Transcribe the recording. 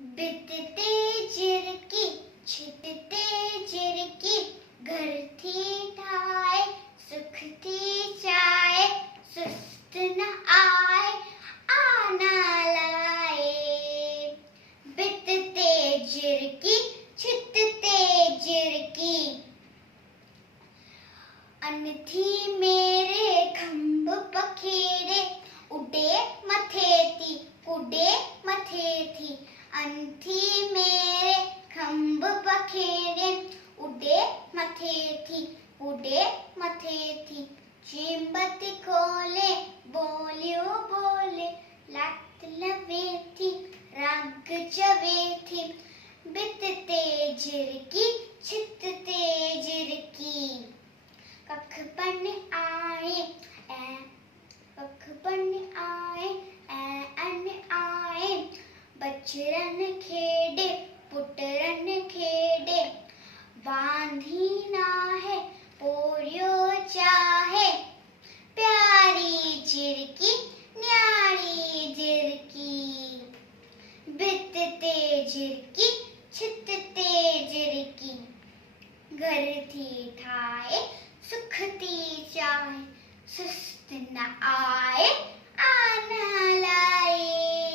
बितते चिरकी छिटते चिरकी घर थी ठाए सुख थी चाय सुस्त न आए आना लाए बितते चिरकी छिटते चिरकी अन्न थी मेरे खंभ पखेरे उडे मथे थी कुडे मथे थी अन्न थी मेरे खंभ पखेरे उडे मथे थी कुडे मथे थी चेंबत खोले बोलियो बोले लत लवे थी रग चवे थी बितते झिरकी छिटते झिरकी कख पन आए कख पन आए अन आए बचरन खेडे पुटरन खेडे बांधी ना है पोरियो चाहे प्यारी झिरकी न्यारी झिरकी बितते झिरकी छिटते झिरकी घर थी ठाए सुख थी चाहे सुस्त न आए आना लाए।